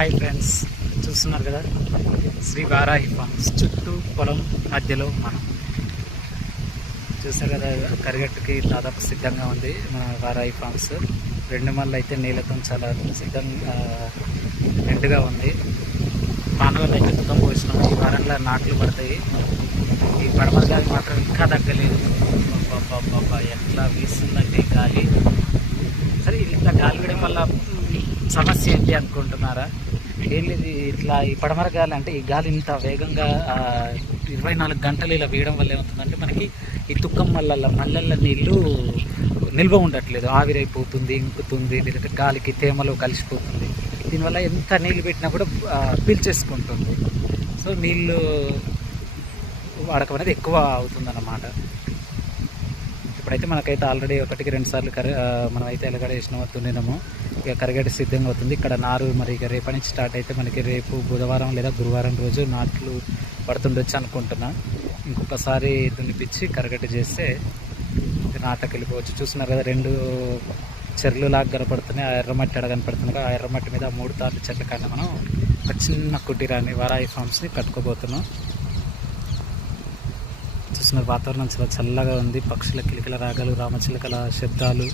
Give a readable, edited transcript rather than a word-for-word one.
Hi friends, చూస్తున్నారు కదా Shri Varahi forms చుట్టూ పొలం మధ్యలో మనం చూసారు కదా. కరిగట్టుకి దాదాపు సిద్ధంగా ఉంది మన వారాహి ఫార్మ్స్. 2 మళ్ళీ అయితే నీళ్ళతో చాలా సిద్ధంగా నిండుగా ఉంది. మానవులు అయితే దుఃఖం పోసినాం. ఈ వారంలో నాట్లు పడతాయి. ఈ పడమర గాలి మాత్రం ఇంకా తగ్గలేదు. ఎట్లా వీస్తుందంటే గాలి. సరే, ఇట్లా గాలి వేయడం వల్ల సమస్య ఏంటి అనుకుంటున్నారా? ఏం లేదు, ఇట్లా ఈ పడమర గాలి అంటే ఈ గాలి ఇంత వేగంగా 24 గంటలు ఇలా వేయడం వల్ల ఏమవుతుందంటే మనకి ఈ తుక్కం మల్లెల నీళ్ళు నిల్వ ఉండట్లేదు, ఆవిరైపోతుంది, ఇంకుతుంది, లేదంటే గాలికి తేమలో కలిసిపోతుంది. దీనివల్ల ఎంత నీళ్ళు పెట్టినా కూడా పీల్చేసుకుంటుంది. సో నీళ్ళు వాడకం అనేది ఎక్కువ అవుతుందన్నమాట. ఇప్పుడైతే మనకైతే ఆల్రెడీ 1-2 సార్లు మనమైతే ఎలగడ వేసినామో దున్నినాము. ఇక కరిగడ్డ సిద్ధంగా అవుతుంది. ఇక్కడ నారు మరి ఇక రేపటి నుంచి స్టార్ట్ అయితే మనకి రేపు బుధవారం లేదా గురువారం రోజు నాట్లు పడుతుండొచ్చు అనుకుంటున్నా. ఇంకొకసారి దున్నిపించి కరగడ్డ చేస్తే నాటకి వెళ్ళిపోవచ్చు. చూస్తున్నారు కదా, 2 చెర్లు లాగా కనపడుతున్నాయి. ఆ ఎర్రమట్టి అడ కనపడుతుంది. ఆ ఎర్రమట్టి మీద 3 తాళ్ళు చెట్ల కన్నా మనం ఒక చిన్న కుటీరాన్ని వారాహి ఫార్మ్స్ని కట్టుకోబోతున్నాం. చూస్తున్నారు, వాతావరణం చాలా చల్లగా ఉంది. పక్షుల కిలకిల రాగాలు, రామచిలకల శబ్దాలు